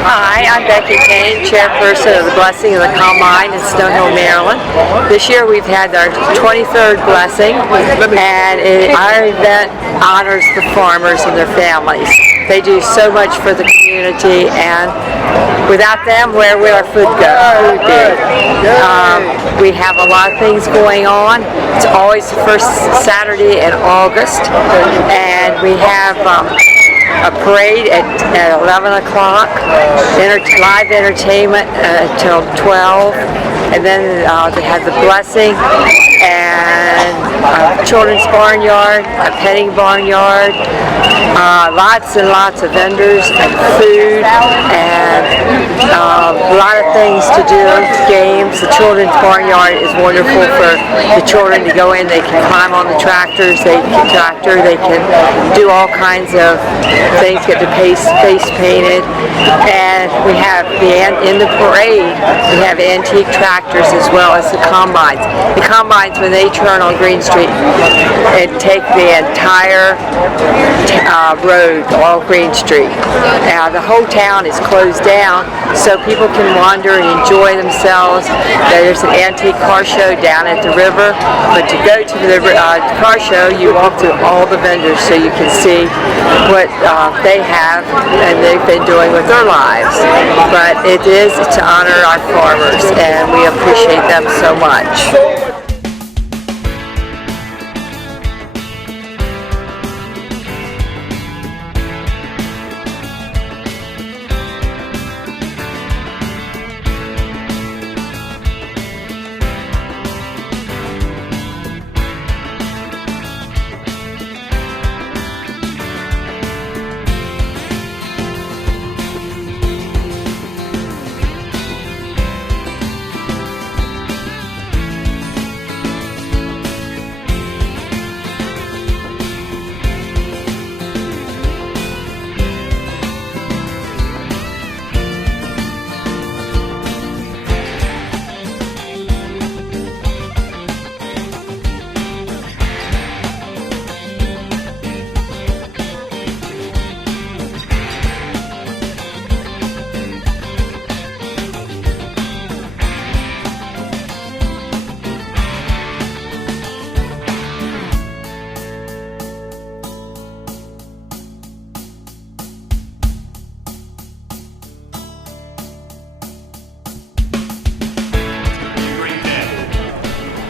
Hi, I'm Becky Kane, chairperson of the Blessing of the Combine in Snow Hill, Maryland. This year we've had our 23rd blessing, and our event honors the farmers and their families. They do so much for the community, and without them, where would our food go? We have a lot of things going on. It's always the first Saturday in August, and we have a parade at 11 o'clock, live entertainment until 12, and then they have the blessing and children's barnyard, a petting barnyard, lots and lots of vendors and food, and a lot of things to do, games. The children's barnyard is wonderful for the children to go in. They can climb on the tractors, they can do all kinds of things, get their face painted, and we have in the parade we have antique tractors as well as the combines. The combines, when they turn on Green Street, and take the entire road, all Green Street. The whole town is closed down, so people can wander and enjoy themselves. There's an antique car show down at the river, but to go to the car show, you walk through all the vendors so you can see what they have and they've been doing with their lives. But it is to honor our farmers, and we appreciate them so much.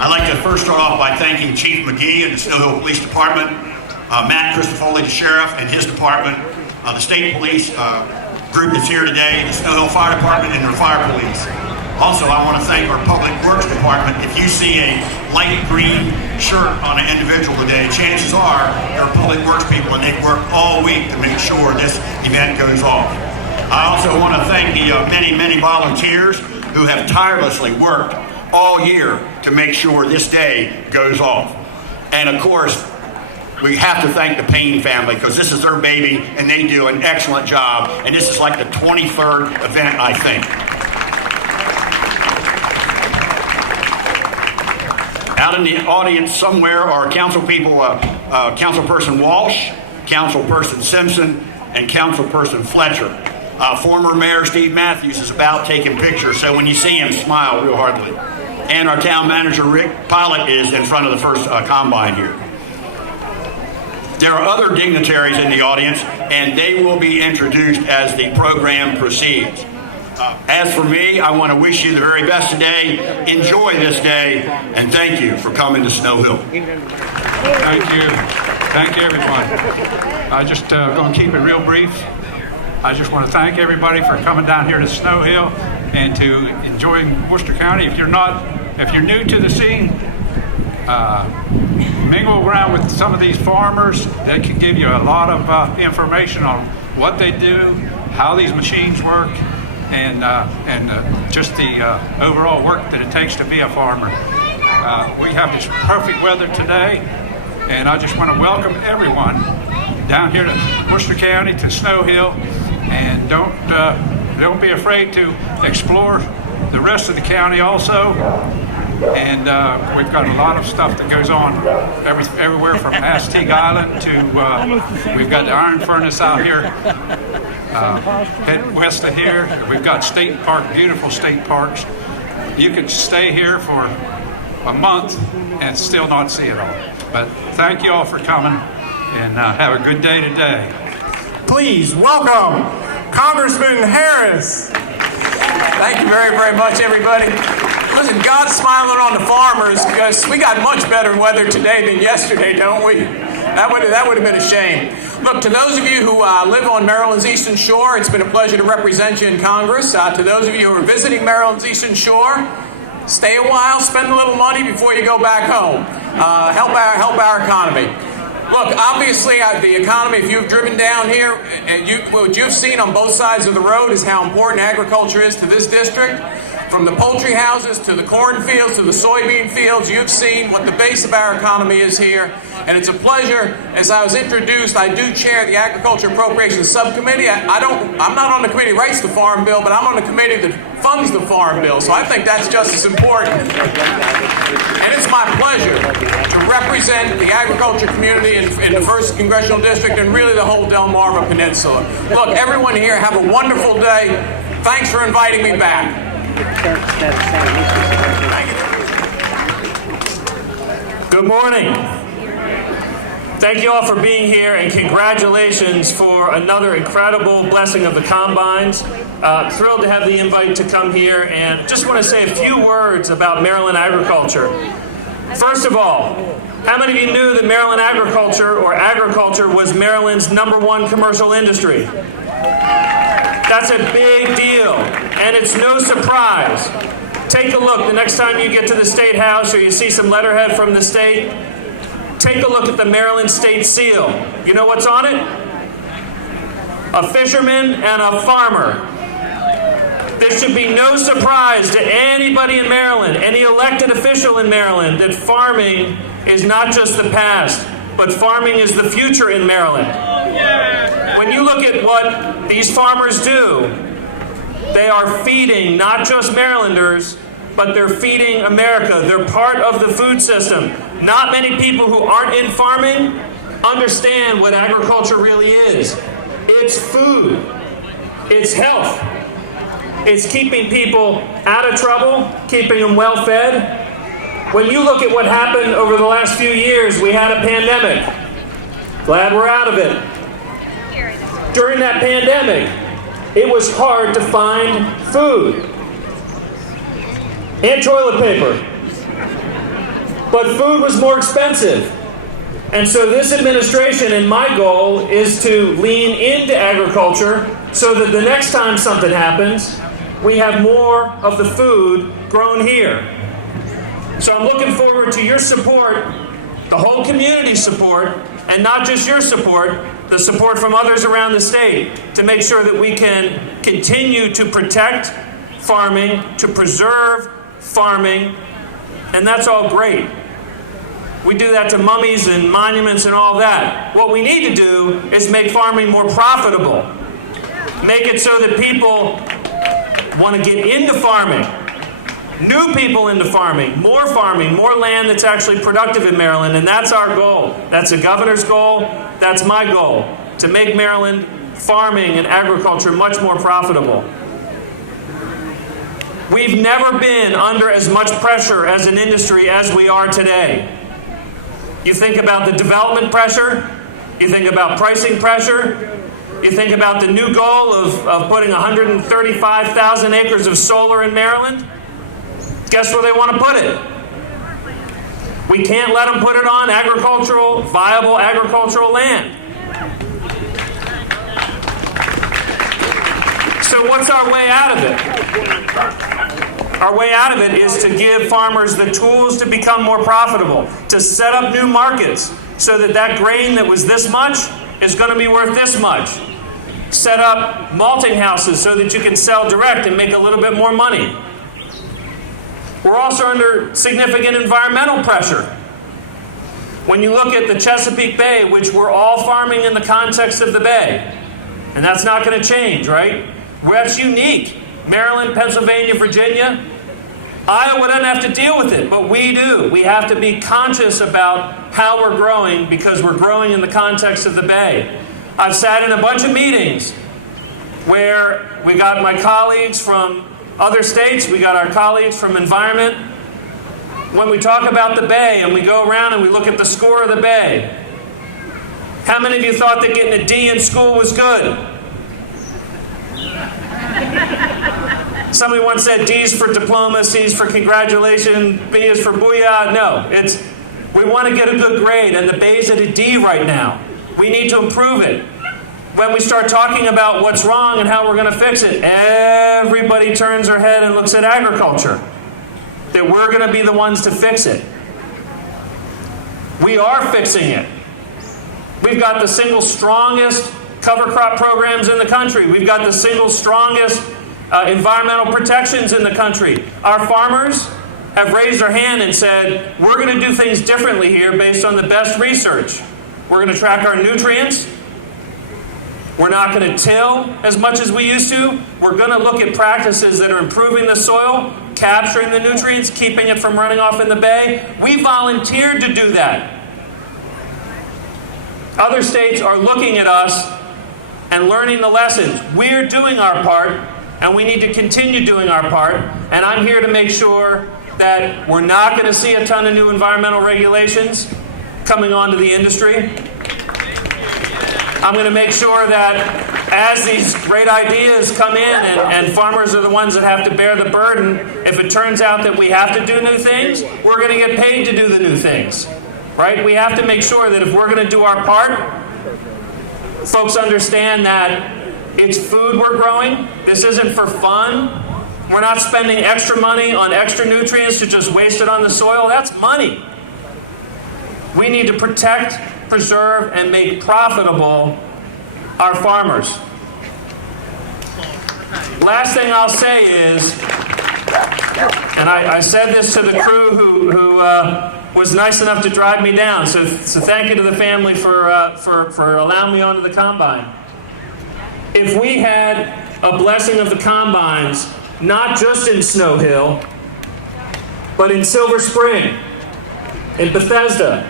I'd like to first start off by thanking Chief McGee and the Snow Hill Police Department, Matt Christofoli, the sheriff, and his department, the state police group that's here today, the Snow Hill Fire Department and their fire police. Also, I want to thank our Public Works Department. If you see a light green shirt on an individual today, chances are they're Public Works people, and they've worked all week to make sure this event goes off. I also want to thank the many volunteers who have tirelessly worked all year to make sure this day goes off. And of course, we have to thank the Payne family, because this is their baby and they do an excellent job. And this is like the 23rd event, I think. Out in the audience somewhere are council people, Councilperson Walsh, Councilperson Simpson, and Councilperson Fletcher. Former Mayor Steve Matthews is about taking pictures, so when you see him, smile real hardly. And our town manager, Rick Pilot, is in front of the first combine here. There are other dignitaries in the audience, and they will be introduced as the program proceeds. As for me, I want to wish you the very best today. Enjoy this day, and thank you for coming to Snow Hill. Thank you. Thank you, everyone. I just going to keep it real brief. I just want to thank everybody for coming down here to Snow Hill and to enjoying Worcester County. If you're new to the scene, mingle around with some of these farmers. They can give you a lot of information on what they do, how these machines work, and just the overall work that it takes to be a farmer. We have this perfect weather today, and I just want to welcome everyone down here to Worcester County, to Snow Hill, and don't be afraid to explore the rest of the county also. And we've got a lot of stuff that goes on everywhere from Aztec Island to we've got the iron furnace out here head west of here. We've got state park, beautiful state parks. You could stay here for a month and still not see it all. But thank you all for coming, and have a good day today. Please welcome Congressman Harris. Thank you very, very much, everybody. Listen, God's smiling on the farmers because we got much better weather today than yesterday, don't we? That would have been a shame. Look, to those of you who live on Maryland's Eastern Shore, it's been a pleasure to represent you in Congress. To those of you who are visiting Maryland's Eastern Shore, stay a while, spend a little money before you go back home. Help our economy. Look, obviously, the economy, if you've driven down here, what you've seen on both sides of the road is how important agriculture is to this district. From the poultry houses to the cornfields to the soybean fields, you've seen what the base of our economy is here. And it's a pleasure, as I was introduced, I do chair the Agriculture Appropriations Subcommittee. I'm not on the committee that writes the Farm Bill, but I'm on the committee that funds the Farm Bill. So I think that's just as important. And it's my pleasure to represent the agriculture community in the 1st Congressional District and really the whole Delmarva Peninsula. Look, everyone here, have a wonderful day. Thanks for inviting me back. Good morning. Thank you all for being here, and congratulations for another incredible blessing of the Combines. Thrilled to have the invite to come here, and just want to say a few words about Maryland agriculture. First of all, how many of you knew that Maryland agriculture was Maryland's #1 commercial industry? That's a big deal, and it's no surprise. Take a look the next time you get to the State House or you see some letterhead from the state. Take a look at the Maryland State Seal. You know what's on it? A fisherman and a farmer. There should be no surprise to anybody in Maryland, any elected official in Maryland, that farming is not just the past, but farming is the future in Maryland. When you look at what these farmers do, they are feeding not just Marylanders, but they're feeding America. They're part of the food system. Not many people who aren't in farming understand what agriculture really is. It's food. It's health. It's keeping people out of trouble, keeping them well fed. When you look at what happened over the last few years, we had a pandemic. Glad we're out of it. During that pandemic, it was hard to find food and toilet paper. But food was more expensive. And so this administration and my goal is to lean into agriculture so that the next time something happens, we have more of the food grown here. So I'm looking forward to your support, the whole community's support, and not just your support, the support from others around the state to make sure that we can continue to protect farming, to preserve farming, and that's all great. We do that to mummies and monuments and all that. What we need to do is make farming more profitable. Make it so that people want to get into farming. New people into farming, more land that's actually productive in Maryland, and that's our goal. That's the governor's goal, that's my goal, to make Maryland farming and agriculture much more profitable. We've never been under as much pressure as an industry as we are today. You think about the development pressure, you think about pricing pressure, you think about the new goal of putting 135,000 acres of solar in Maryland. Guess where they want to put it? We can't let them put it on viable agricultural land. So what's our way out of it? Our way out of it is to give farmers the tools to become more profitable, to set up new markets so that grain that was this much is going to be worth this much. Set up malting houses so that you can sell direct and make a little bit more money. We're also under significant environmental pressure. When you look at the Chesapeake Bay, which we're all farming in the context of the bay, and that's not going to change, right? That's unique. Maryland, Pennsylvania, Virginia. Iowa doesn't have to deal with it, but we do. We have to be conscious about how we're growing because we're growing in the context of the bay. I've sat in a bunch of meetings where we got my colleagues from other states, we got our colleagues from environment. When we talk about the Bay and we go around and we look at the score of the Bay, how many of you thought that getting a D in school was good? Somebody once said D's for diploma, C's for congratulations, B is for booyah. No, we want to get a good grade, and the Bay's at a D right now. We need to improve it. When we start talking about what's wrong and how we're going to fix it, everybody turns their head and looks at agriculture. That we're going to be the ones to fix it. We are fixing it. We've got the single strongest cover crop programs in the country. We've got the single strongest environmental protections in the country. Our farmers have raised their hand and said, we're going to do things differently here based on the best research. We're going to track our nutrients. We're not going to till as much as we used to. We're going to look at practices that are improving the soil, capturing the nutrients, keeping it from running off in the Bay. We volunteered to do that. Other states are looking at us and learning the lessons. We're doing our part, and we need to continue doing our part. And I'm here to make sure that we're not going to see a ton of new environmental regulations coming onto the industry. I'm going to make sure that as these great ideas come in, and farmers are the ones that have to bear the burden, if it turns out that we have to do new things, we're going to get paid to do the new things. Right? We have to make sure that if we're going to do our part, folks understand that it's food we're growing. This isn't for fun. We're not spending extra money on extra nutrients to just waste it on the soil. That's money. We need to protect, preserve, and make profitable our farmers. Last thing I'll say is, and I said this to the crew who was nice enough to drive me down, so thank you to the family for allowing me onto the combine. If we had a blessing of the combines, not just in Snow Hill, but in Silver Spring, in Bethesda,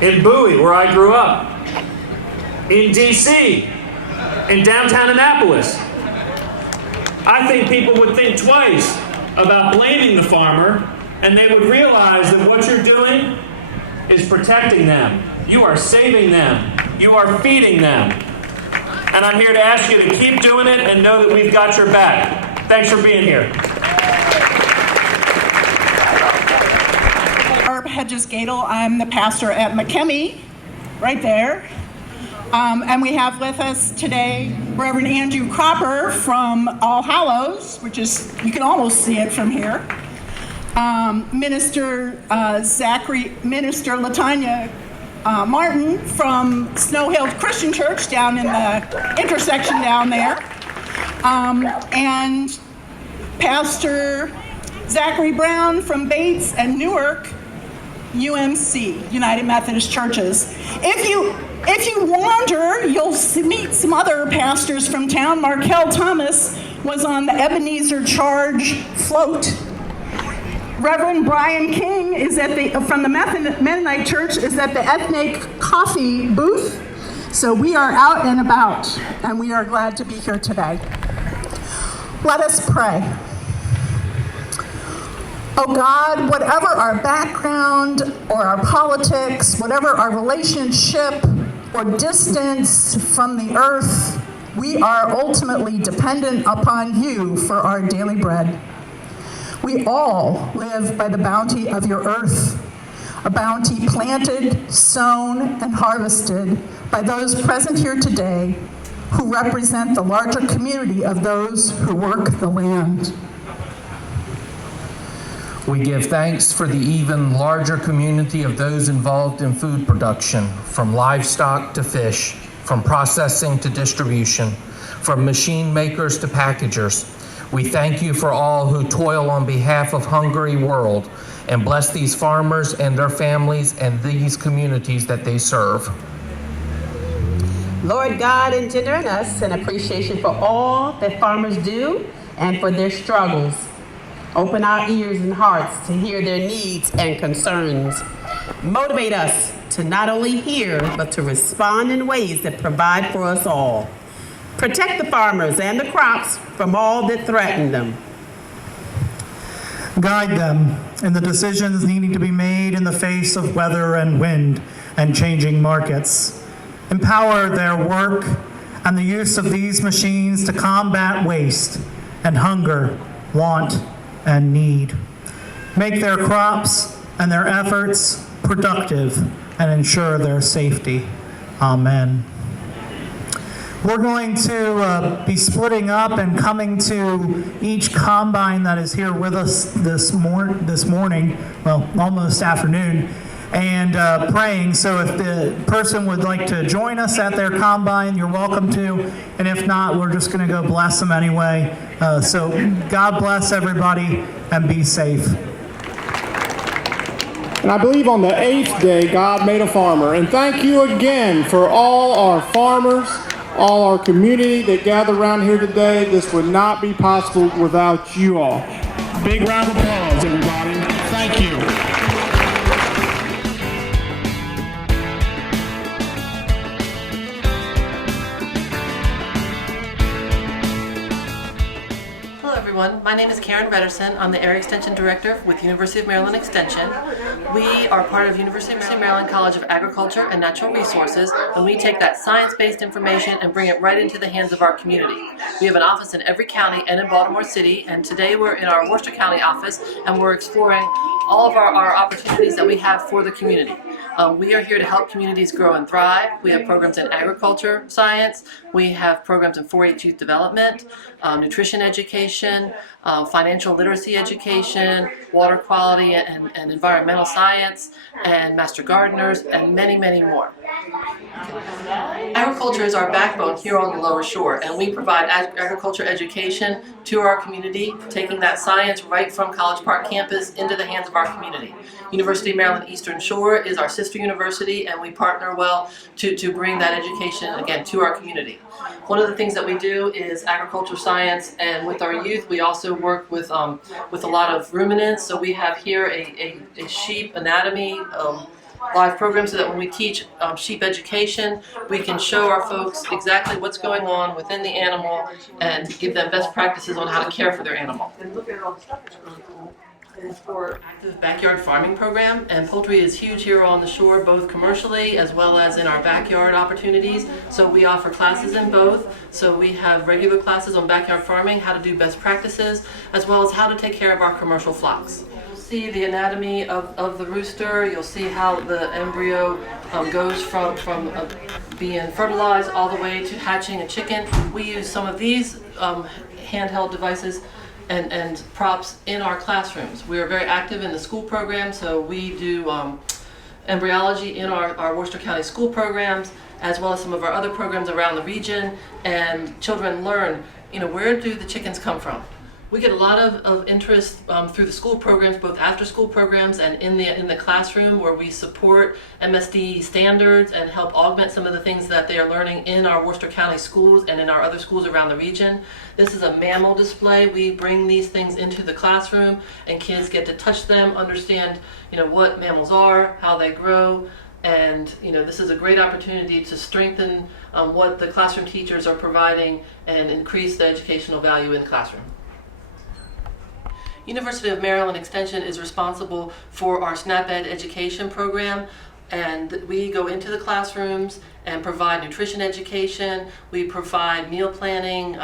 in Bowie, where I grew up, in D.C., in downtown Annapolis, I think people would think twice about blaming the farmer, and they would realize that what you're doing is protecting them. You are saving them. You are feeding them. And I'm here to ask you to keep doing it and know that we've got your back. Thanks for being here. Barb Hedges-Gadel. I'm the pastor at McKemie, right there. And we have with us today Reverend Andrew Cropper from All Hallows, which is, you can almost see it from here. Minister Latanya Martin from Snow Hill Christian Church down in the intersection down there. And Pastor Zachary Brown from Bates and Newark, UMC, United Methodist Churches. If you wander, you'll meet some other pastors from town. Markel Thomas was on the Ebenezer Charge float. Reverend Brian King is from the Mennonite Church is at the Ethnic Coffee booth. So we are out and about, and we are glad to be here today. Let us pray. Oh God, whatever our background or our politics, whatever our relationship or distance from the earth, we are ultimately dependent upon you for our daily bread. We all live by the bounty of your earth, a bounty planted, sown, and harvested by those present here today who represent the larger community of those who work the land. We give thanks for the even larger community of those involved in food production, from livestock to fish, from processing to distribution, from machine makers to packagers. We thank you for all who toil on behalf of Hungry World, and bless these farmers and their families and these communities that they serve. Lord God, engender in us an appreciation for all that farmers do and for their struggles. Open our ears and hearts to hear their needs and concerns. Motivate us to not only hear, but to respond in ways that provide for us all. Protect the farmers and the crops from all that threaten them. Guide them in the decisions needing to be made in the face of weather and wind and changing markets. Empower their work and the use of these machines to combat waste and hunger, want, and need. Make their crops and their efforts productive and ensure their safety. Amen. We're going to be splitting up and coming to each combine that is here with us this morning, well, almost afternoon, and praying. So if the person would like to join us at their combine, you're welcome to. And if not, we're just going to go bless them anyway. So God bless everybody and be safe. And I believe on the 8th day, God made a farmer. And thank you again for all our farmers, all our community that gathered around here today. This would not be possible without you all. Big round of applause, everybody. Thank you. Hello everyone, my name is Karen Vetterson. I'm the Area Extension Director with University of Maryland Extension. We are part of University of Maryland College of Agriculture and Natural Resources, and we take that science-based information and bring it right into the hands of our community. We have an office in every county and in Baltimore City, and today we're in our Worcester County office and we're exploring all of our opportunities that we have for the community. We are here to help communities grow and thrive. We have programs in agriculture science, we have programs in 4-H youth development, nutrition education, financial literacy education, water quality and environmental science, and master gardeners, and many, many more. Agriculture is our backbone here on the Lower Shore, and we provide agriculture education to our community, taking that science right from College Park campus into the hands of our community. University of Maryland Eastern Shore is our sister university, and we partner well to bring that education, again, to our community. One of the things that we do is agriculture science, and with our youth we also work with a lot of ruminants. So we have here a sheep anatomy live program, so that when we teach sheep education, we can show our folks exactly what's going on within the animal and give them best practices on how to care for their animal. For active backyard farming program, and poultry is huge here on the shore, both commercially as well as in our backyard opportunities. So we offer classes in both. So we have regular classes on backyard farming, how to do best practices, as well as how to take care of our commercial flocks. You'll see the anatomy of the rooster. You'll see how the embryo goes from being fertilized all the way to hatching a chicken. We use some of these handheld devices and props in our classrooms. We are very active in the school program, so we do embryology in our Worcester County school programs, as well as some of our other programs around the region, and children learn, where do the chickens come from? We get a lot of interest through the school programs, both after school programs and in the classroom, where we support MSD standards and help augment some of the things that they are learning in our Worcester County schools and in our other schools around the region. This is a mammal display. We bring these things into the classroom and kids get to touch them, understand what mammals are, how they grow, and this is a great opportunity to strengthen what the classroom teachers are providing and increase the educational value in the classroom. University of Maryland Extension is responsible for our SNAP-Ed education program, and we go into the classrooms and provide nutrition education. We provide meal planning,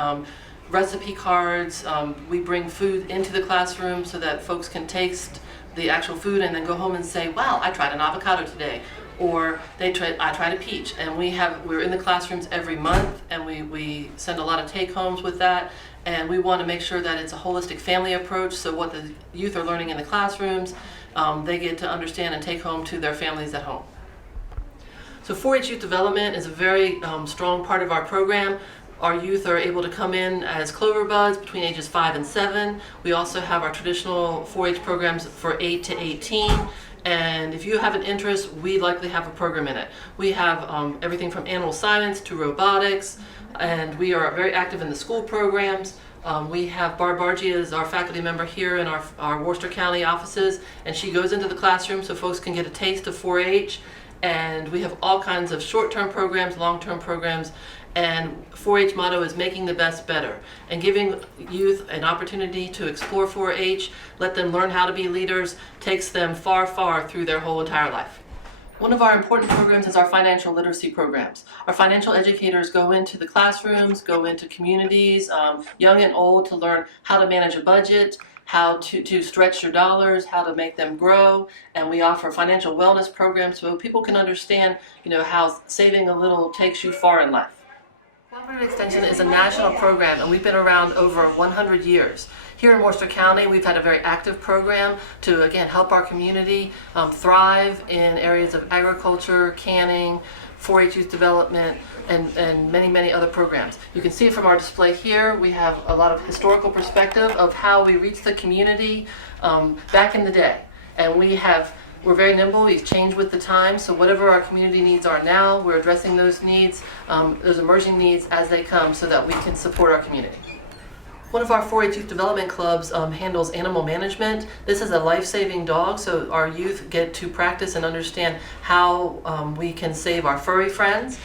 recipe cards. We bring food into the classroom so that folks can taste the actual food and then go home and say, wow, I tried an avocado today, or I tried a peach. And we're in the classrooms every month, and we send a lot of take-homes with that. And we want to make sure that it's a holistic family approach, so what the youth are learning in the classrooms, they get to understand and take home to their families at home. So 4-H youth development is a very strong part of our program. Our youth are able to come in as clover buds between ages 5 and 7. We also have our traditional 4-H programs for 8 to 18. And if you have an interest, we likely have a program in it. We have everything from animal science to robotics, and we are very active in the school programs. We have Barb Bargy as our faculty member here in our Worcester County offices, and she goes into the classroom so folks can get a taste of 4-H. and we have all kinds of short-term programs, long-term programs, and 4-H motto is making the best better, and giving youth an opportunity to explore 4-H, let them learn how to be leaders, takes them far, far through their whole entire life. One of our important programs is our financial literacy programs. Our financial educators go into the classrooms, go into communities, young and old, to learn how to manage a budget, how to stretch your dollars, how to make them grow, and we offer financial wellness programs so people can understand, how saving a little takes you far in life. Cooperative Extension is a national program, and we've been around over 100 years. Here in Worcester County, we've had a very active program to, again, help our community thrive in areas of agriculture, canning, 4-H youth development, and many, many other programs. You can see from our display here, we have a lot of historical perspective of how we reached the community back in the day. And we're very nimble, we've changed with the times, so whatever our community needs are now, we're addressing those needs, those emerging needs as they come, so that we can support our community. One of our 4-H youth development clubs handles animal management. This is a life-saving dog, so our youth get to practice and understand how we can save our furry friends.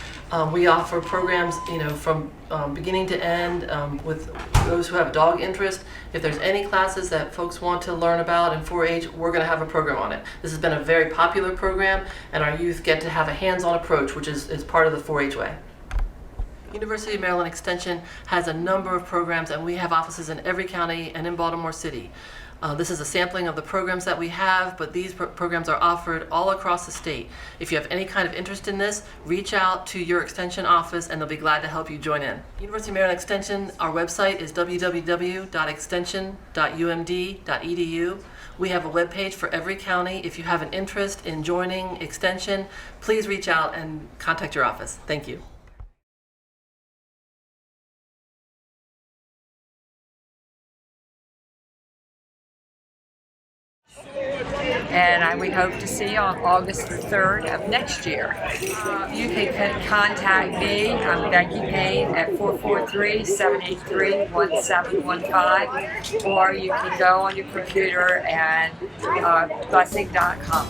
We offer programs, from beginning to end with those who have dog interest. If there's any classes that folks want to learn about in 4-H, we're going to have a program on it. This has been a very popular program, and our youth get to have a hands-on approach, which is part of the 4-H way. University of Maryland Extension has a number of programs, and we have offices in every county and in Baltimore City. This is a sampling of the programs that we have, but these programs are offered all across the state. If you have any kind of interest in this, reach out to your Extension office and they'll be glad to help you join in. University of Maryland Extension, our website is www.extension.umd.edu. We have a webpage for every county. If you have an interest in joining Extension, please reach out and contact your office. Thank you. And we hope to see you on August the 3rd of next year. You can contact me, I'm Becky Payne, at 443-783-1715, or you can go on your computer and blessing.com.